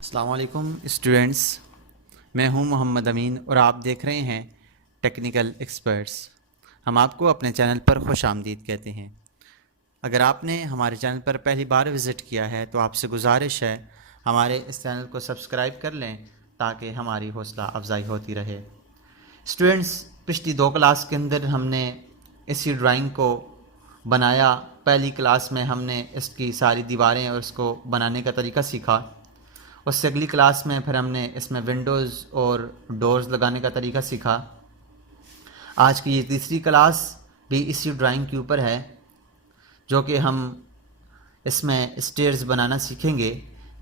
अस्सलाम वालेकुम स्टूडेंट्स, मैं हूं मोहम्मद अमीन और आप देख रहे हैं टेक्निकल एक्सपर्ट्स। हम आपको अपने चैनल पर खुश आमदीद कहते हैं। अगर आपने हमारे चैनल पर पहली बार विज़िट किया है तो आपसे गुजारिश है हमारे इस चैनल को सब्सक्राइब कर लें ताकि हमारी हौसला अफजाई होती रहे। स्टूडेंट्स, पिछली 2 क्लास के अंदर हमने इसी ड्राइंग को बनाया। पहली क्लास में हमने इसकी सारी दीवारें और इसको बनाने का तरीका सीखा। उससे अगली क्लास में फिर हमने इसमें विंडोज़ और डोर्स लगाने का तरीका सीखा। आज की ये तीसरी क्लास भी इसी ड्राइंग के ऊपर है, जो कि हम इसमें स्टेयर्स बनाना सीखेंगे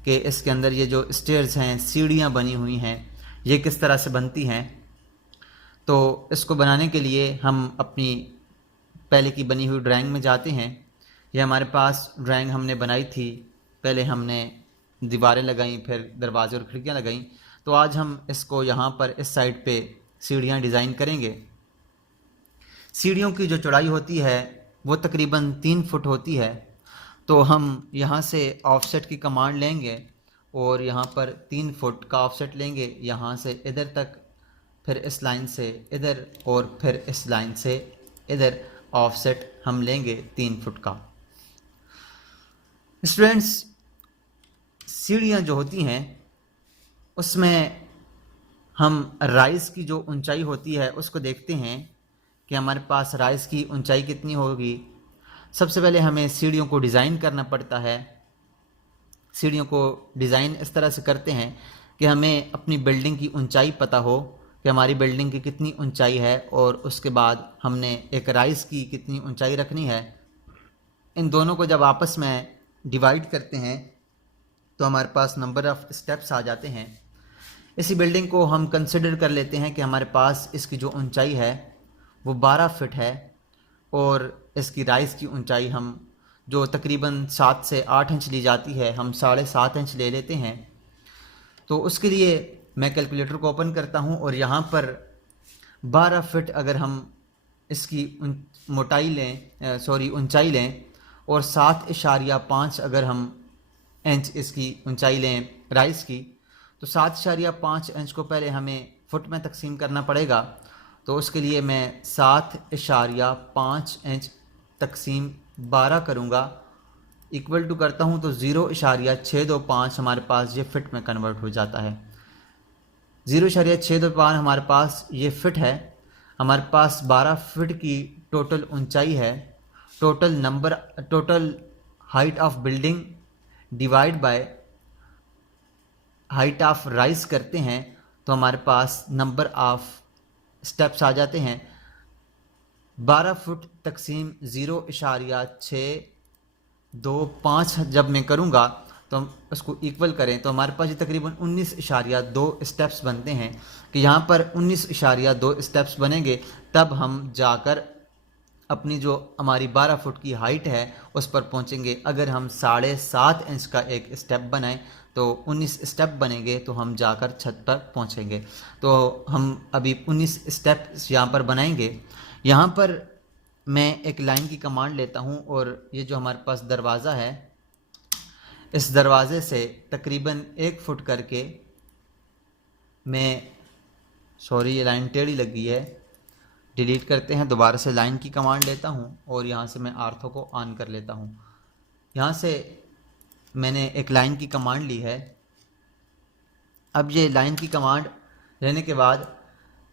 कि इसके अंदर ये जो स्टेयर्स हैं, सीढ़ियाँ बनी हुई हैं, ये किस तरह से बनती हैं। तो इसको बनाने के लिए हम अपनी पहले की बनी हुई ड्राइंग में जाते हैं। ये हमारे पास ड्राइंग हमने बनाई थी, पहले हमने दीवारें लगाई, फिर दरवाजे और खिड़कियाँ लगाई। तो आज हम इसको यहाँ पर इस साइड पे सीढ़ियाँ डिज़ाइन करेंगे। सीढ़ियों की जो चौड़ाई होती है वो तकरीबन 3 फुट होती है। तो हम यहाँ से ऑफसेट की कमांड लेंगे और यहाँ पर 3 फुट का ऑफसेट लेंगे, यहाँ से इधर तक, फिर इस लाइन से इधर और फिर इस लाइन से इधर ऑफसेट हम लेंगे 3 फुट का। स्टूडेंट्स, सीढ़ियाँ जो होती हैं उसमें हम राइज़ की जो ऊंचाई होती है उसको देखते हैं कि हमारे पास राइज़ की ऊंचाई कितनी होगी। सबसे पहले हमें सीढ़ियों को डिज़ाइन करना पड़ता है। सीढ़ियों को डिज़ाइन इस तरह से करते हैं कि हमें अपनी बिल्डिंग की ऊंचाई पता हो कि हमारी बिल्डिंग की कितनी ऊंचाई है, और उसके बाद हमने एक राइज़ की कितनी ऊंचाई रखनी है। इन दोनों को जब आपस में डिवाइड करते हैं तो हमारे पास नंबर ऑफ़ स्टेप्स आ जाते हैं। इसी बिल्डिंग को हम कंसिडर कर लेते हैं कि हमारे पास इसकी जो ऊंचाई है वो 12 फिट है, और इसकी राइज़ की ऊंचाई हम जो तकरीबन 7 से 8 इंच ली जाती है, हम 7.5 इंच ले लेते हैं। तो उसके लिए मैं कैलकुलेटर को ओपन करता हूँ और यहाँ पर 12 फिट अगर हम इसकी मोटाई लें, ऊंचाई लें, और 7.5 अगर हम इंच इसकी ऊंचाई लें राइज़ की, तो 7.5 इंच को पहले हमें फुट में तकसीम करना पड़ेगा। तो उसके लिए मैं 7.5 इंच तकसीम 12 करूँगा, इक्वल टू करता हूँ तो 0.625 हमारे पास ये फिट में कन्वर्ट हो जाता है। 0.625 हमारे पास ये फिट है। हमारे पास 12 फिट की टोटल ऊंचाई है। Total height of building divide by height of rise करते हैं तो हमारे पास नंबर ऑफ स्टेप्स आ जाते हैं। 12 फुट तकसीम 0.625 जब मैं करूँगा तो हम उसको इक्वल करें तो हमारे पास ये तकरीबन 19.2 स्टेप्स बनते हैं कि यहाँ पर 19.2 स्टेप्स बनेंगे, तब हम जाकर अपनी जो हमारी 12 फुट की हाइट है उस पर पहुँचेंगे। अगर हम 7.5 इंच का एक स्टेप बनाएं तो 19 स्टेप बनेंगे, तो हम जाकर छत पर पहुँचेंगे। तो हम अभी 19 स्टेप्स यहाँ पर बनाएंगे। यहाँ पर मैं एक लाइन की कमांड लेता हूँ और ये जो हमारे पास दरवाज़ा है, इस दरवाज़े से तकरीबन 1 फुट करके मैं, ये लाइन टेढ़ी लगी है, डिलीट करते हैं। दोबारा से लाइन की कमांड लेता हूँ और यहाँ से मैं आर्थो को ऑन कर लेता हूँ। यहाँ से मैंने एक लाइन की कमांड ली है। अब ये लाइन की कमांड लेने के बाद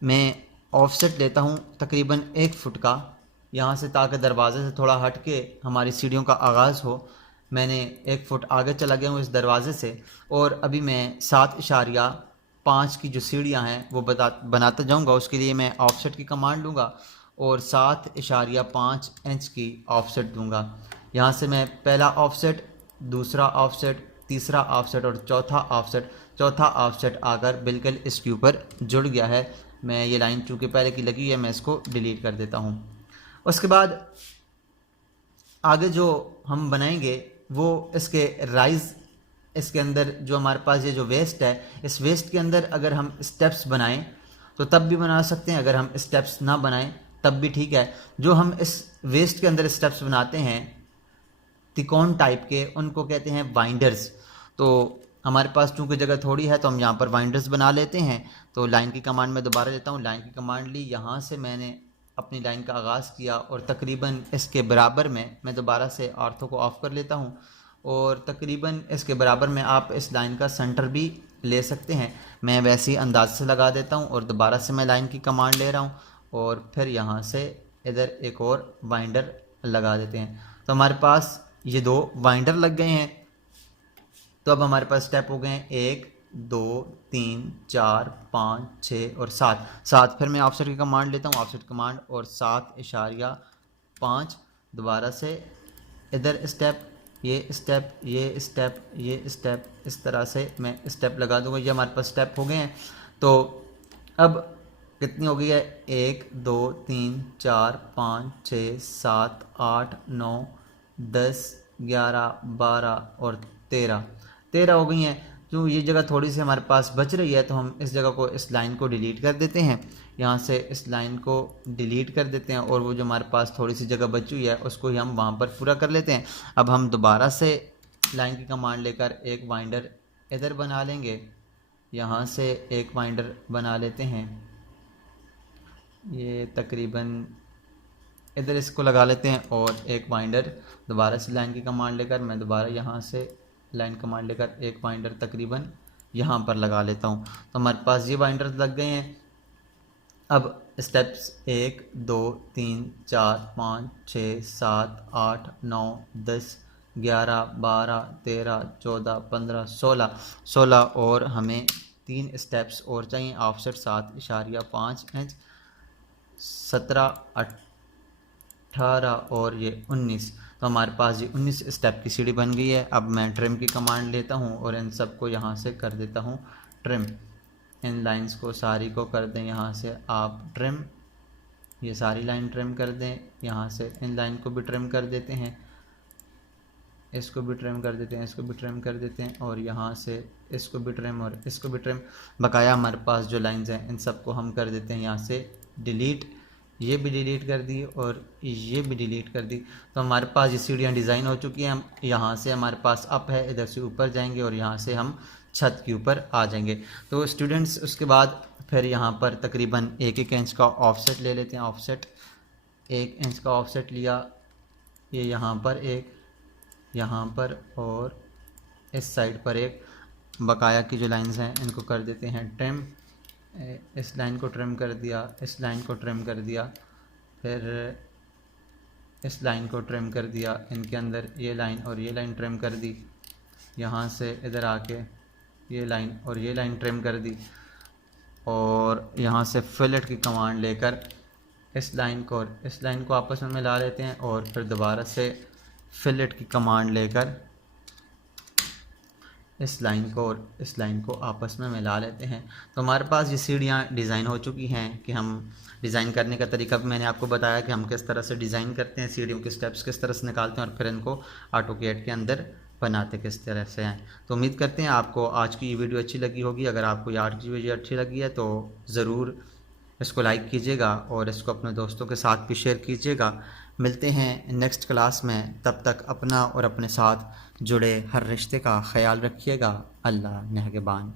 मैं ऑफसेट लेता हूँ तकरीबन 1 फुट का यहाँ से, ताकि दरवाज़े से थोड़ा हट के हमारी सीढ़ियों का आगाज़ हो। मैंने 1 फुट आगे चला गया हूँ इस दरवाज़े से, और अभी मैं 7.5 की जो सीढ़ियाँ हैं वो बनाता जाऊँगा। उसके लिए मैं ऑफसेट की कमांड लूँगा और 7.5 इंच की ऑफसेट दूँगा। यहाँ से मैं पहला ऑफसेट, दूसरा ऑफसेट, तीसरा ऑफसेट और चौथा ऑफसेट आकर बिल्कुल इसके ऊपर जुड़ गया है। मैं ये लाइन चूँकि पहले की लगी है, मैं इसको डिलीट कर देता हूँ। उसके बाद आगे जो हम बनाएंगे वो इसके राइज़, इसके अंदर जो हमारे पास ये जो वेस्ट है, इस वेस्ट के अंदर अगर हम स्टेप्स बनाएं तो तब भी बना सकते हैं, अगर हम स्टेप्स ना बनाएं तब भी ठीक है। जो हम इस वेस्ट के अंदर स्टेप्स बनाते हैं तिकोन टाइप के, उनको कहते हैं बाइंडर्स। तो हमारे पास चूँकि जगह थोड़ी है तो हम यहाँ पर वाइंडर्स बना लेते हैं। तो लाइन की कमांड में दोबारा लेता हूँ, लाइन की कमांड ली, यहाँ से मैंने अपनी लाइन का आगाज़ किया और तकरीबन इसके बराबर में मैं दोबारा से आर्थो को ऑफ़ कर लेता हूँ और तकरीबन इसके बराबर में आप इस लाइन का सेंटर भी ले सकते हैं। मैं वैसे ही अंदाज से लगा देता हूँ और दोबारा से मैं लाइन की कमांड ले रहा हूँ और फिर यहाँ से इधर एक और वाइंडर लगा देते हैं। तो हमारे पास ये 2 वाइंडर लग गए हैं। तो अब हमारे पास स्टेप हो गए हैं 1 2 3 4 5 6 और 7। फिर मैं ऑफसेट की कमांड लेता हूँ, ऑफसेट कमांड और 7.5 दोबारा से इधर स्टेप, ये स्टेप, ये स्टेप, ये स्टेप, इस तरह से मैं स्टेप लगा दूंगा। ये हमारे पास स्टेप हो गए हैं। तो अब कितनी हो गई है, 1 2 3 4 5 6 7 8 9 10 11 12 और 13 हो गई हैं। तो ये जगह थोड़ी सी हमारे पास बच रही है तो हम इस जगह को, इस लाइन को डिलीट कर देते हैं। यहाँ से इस लाइन को डिलीट कर देते हैं और वो जो हमारे पास थोड़ी सी जगह बची हुई है उसको ही हम वहाँ पर पूरा कर लेते हैं। अब हम दोबारा से लाइन की कमांड लेकर एक वाइंडर इधर बना लेंगे, यहाँ से एक वाइंडर बना लेते हैं, ये तकरीबन इधर इसको लगा लेते हैं और एक वाइंडर दोबारा से लाइन की कमांड लेकर मैं दोबारा यहाँ से लाइन कमांड लेकर एक वाइंडर तकरीबन यहाँ पर लगा लेता हूँ। तो हमारे पास ये वाइंडर लग गए हैं। अब स्टेप्स 1 2 3 4 5 6 7 8 9 10 11 12 13 14 15 16 और हमें 3 स्टेप्स और चाहिए। ऑफसेट 7.5 इंच, 17 18 और ये 19। तो हमारे पास ये 19 स्टेप की सीढ़ी बन गई है। अब मैं ट्रिम की कमांड लेता हूँ और इन सब को यहाँ से कर देता हूँ ट्रिम। इन लाइंस को सारी को कर दें यहाँ से आप ट्रिम, ये सारी लाइन ट्रिम कर दें। यहाँ से इन लाइन को भी ट्रिम कर देते हैं, इसको भी ट्रिम कर देते हैं, इसको भी ट्रिम कर देते हैं और यहाँ से इसको भी ट्रिम और इसको भी ट्रिम। बकाया हमारे पास जो लाइंस हैं इन सब को हम कर देते हैं यहाँ से डिलीट। ये भी डिलीट कर दी और ये भी डिलीट कर दी। तो हमारे पास ये सीढ़ियाँ डिज़ाइन हो चुकी हैं। हम यहाँ से हमारे पास अप है, इधर से ऊपर जाएंगे और यहाँ से हम छत के ऊपर आ जाएंगे। तो स्टूडेंट्स उसके बाद फिर यहाँ पर तकरीबन 1 इंच का ऑफसेट ले लेते हैं। ऑफसेट 1 इंच का ऑफसेट लिया, ये यहाँ पर एक, यहाँ पर और इस साइड पर एक। बकाया की जो लाइंस हैं इनको कर देते हैं ट्रिम। इस लाइन को ट्रिम कर दिया, इस लाइन को ट्रिम कर दिया, फिर इस लाइन को ट्रिम कर दिया। इनके अंदर ये लाइन और ये लाइन ट्रिम कर दी। यहाँ से इधर आके ये लाइन और ये लाइन ट्रिम कर दी और यहाँ से फिलेट की कमांड लेकर इस लाइन को और इस लाइन को आपस में मिला लेते हैं और फिर दोबारा से फिलेट की कमांड लेकर इस लाइन को और इस लाइन को आपस में मिला लेते हैं। तो हमारे पास ये सीढ़ियाँ डिज़ाइन हो चुकी हैं। कि हम डिज़ाइन करने का तरीका भी मैंने आपको बताया कि हम किस तरह से डिज़ाइन करते हैं, सीढ़ियों के स्टेप्स किस तरह से निकालते हैं और फिर इनको ऑटोकैड के अंदर बनाते किस तरह से हैं। तो उम्मीद करते हैं आपको आज की ये वीडियो अच्छी लगी होगी। अगर आपको ये आज की वीडियो अच्छी लगी है तो ज़रूर इसको लाइक कीजिएगा और इसको अपने दोस्तों के साथ भी शेयर कीजिएगा। मिलते हैं नेक्स्ट क्लास में, तब तक अपना और अपने साथ जुड़े हर रिश्ते का ख्याल रखिएगा। अल्लाह निगहबान।